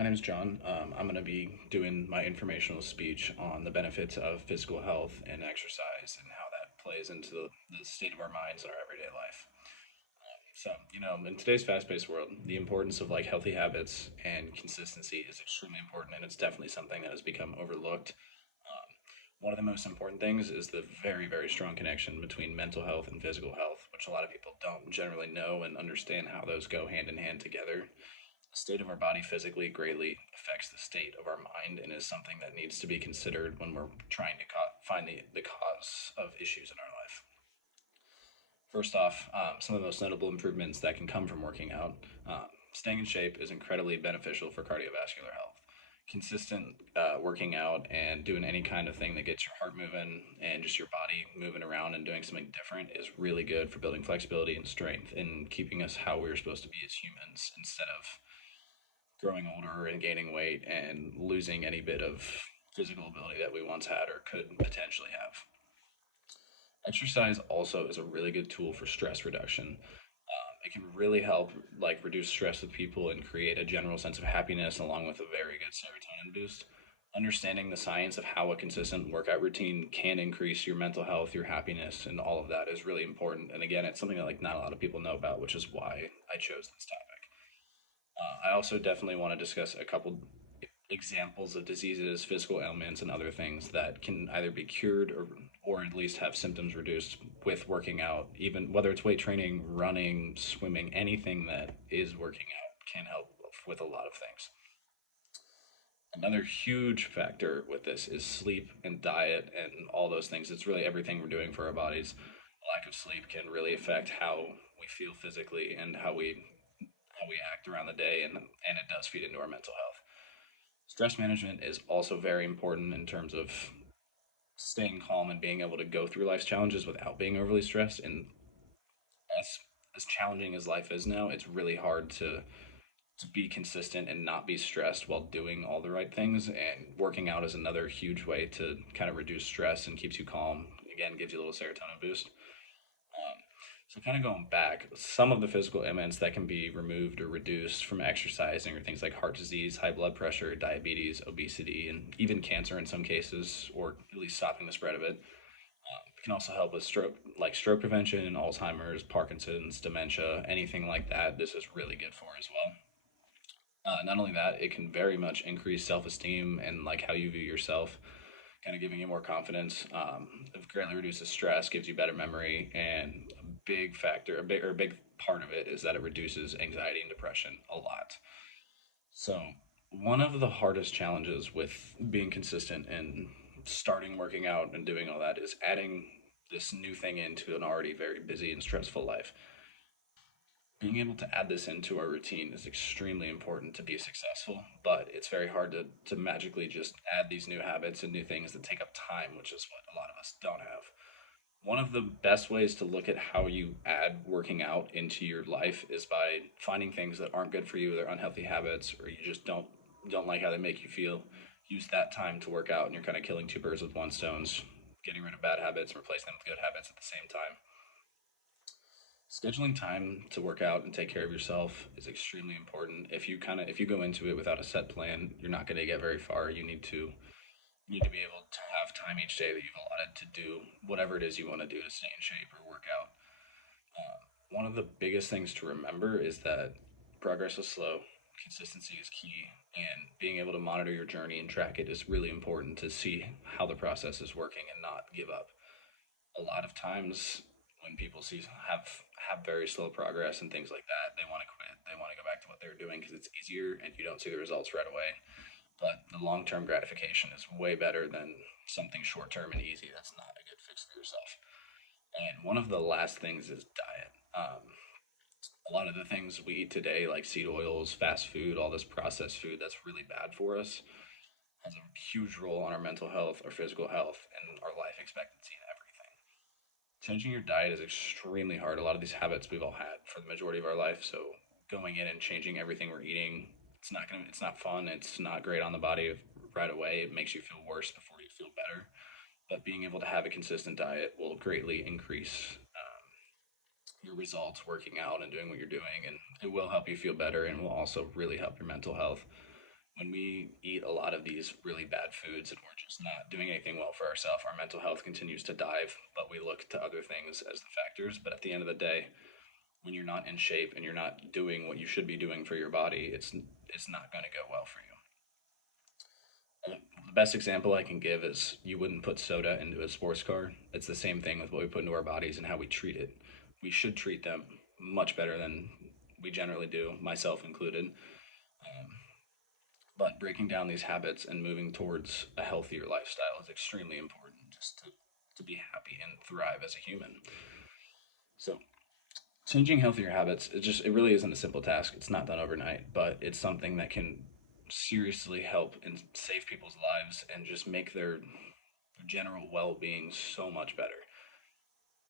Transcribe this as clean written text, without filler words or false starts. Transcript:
My name is John. I'm going to be doing my informational speech on the benefits of physical health and exercise and how that plays into the state of our minds in our everyday life. In today's fast paced world, the importance of like healthy habits and consistency is extremely important, and it's definitely something that has become overlooked. One of the most important things is the very, very strong connection between mental health and physical health, which a lot of people don't generally know and understand how those go hand in hand together. The state of our body physically greatly affects the state of our mind and is something that needs to be considered when we're trying to find the cause of issues in our life. First off, some of the most notable improvements that can come from working out. Staying in shape is incredibly beneficial for cardiovascular health. Consistent working out and doing any kind of thing that gets your heart moving and just your body moving around and doing something different is really good for building flexibility and strength and keeping us how we're supposed to be as humans instead of growing older and gaining weight and losing any bit of physical ability that we once had or could potentially have. Exercise also is a really good tool for stress reduction. It can really help like reduce stress with people and create a general sense of happiness along with a very good serotonin boost. Understanding the science of how a consistent workout routine can increase your mental health, your happiness, and all of that is really important. And again, it's something that like not a lot of people know about, which is why I chose this topic. I also definitely want to discuss a couple examples of diseases, physical ailments, and other things that can either be cured or at least have symptoms reduced with working out, even whether it's weight training, running, swimming, anything that is working out can help with a lot of things. Another huge factor with this is sleep and diet and all those things. It's really everything we're doing for our bodies. Lack of sleep can really affect how we feel physically and how we act around the day, and it does feed into our mental health. Stress management is also very important in terms of staying calm and being able to go through life's challenges without being overly stressed. And as as challenging as life is now, it's really hard to be consistent and not be stressed while doing all the right things. And working out is another huge way to kind of reduce stress and keeps you calm. Again, gives you a little serotonin boost. So, kind of going back, some of the physical ailments that can be removed or reduced from exercising are things like heart disease, high blood pressure, diabetes, obesity, and even cancer in some cases, or at least stopping the spread of it. It can also help with stroke, like stroke prevention, Alzheimer's, Parkinson's, dementia, anything like that. This is really good for as well. Not only that, it can very much increase self esteem and like how you view yourself, kind of giving you more confidence. It greatly reduces stress, gives you better memory, and a big factor, a big part of it is that it reduces anxiety and depression a lot. So, one of the hardest challenges with being consistent and starting working out and doing all that is adding this new thing into an already very busy and stressful life. Being able to add this into our routine is extremely important to be successful, but it's very hard to magically just add these new habits and new things that take up time, which is what a lot of us don't have. One of the best ways to look at how you add working out into your life is by finding things that aren't good for you, they're unhealthy habits, or you just don't like how they make you feel. Use that time to work out, and you're kind of killing two birds with one stone, getting rid of bad habits and replacing them with good habits at the same time. Scheduling time to work out and take care of yourself is extremely important. If you go into it without a set plan, you're not going to get very far. You need to be able to have time each day that you've allotted to do whatever it is you want to do to stay in shape or work out. One of the biggest things to remember is that progress is slow, consistency is key, and being able to monitor your journey and track it is really important to see how the process is working and not give up. A lot of times when people have very slow progress and things like that, they want to quit. They want to go back to what they're doing because it's easier and you don't see the results right away. But the long term gratification is way better than something short term and easy that's not a good fix for yourself. And one of the last things is diet. A lot of the things we eat today, like seed oils, fast food, all this processed food that's really bad for us, has a huge role on our mental health, our physical health, and our life expectancy and everything. Changing your diet is extremely hard. A lot of these habits we've all had for the majority of our life. So going in and changing everything we're eating, it's not fun. It's not great on the body right away. It makes you feel worse before you feel better. But being able to have a consistent diet will greatly increase your results working out and doing what you're doing, and it will help you feel better and will also really help your mental health when we eat a lot of these really bad foods and we're just not doing anything well for ourselves, our mental health continues to dive, but we look to other things as the factors. But at the end of the day, when you're not in shape and you're not doing what you should be doing for your body, it's not going to go well for you. The best example I can give is you wouldn't put soda into a sports car. It's the same thing with what we put into our bodies and how we treat it. We should treat them much better than we generally do, myself included. But breaking down these habits and moving towards a healthier lifestyle is extremely important just to be happy and thrive as a human. So changing healthier habits, it really isn't a simple task. It's not done overnight, but it's something that can seriously help and save people's lives and just make their general well-being so much better.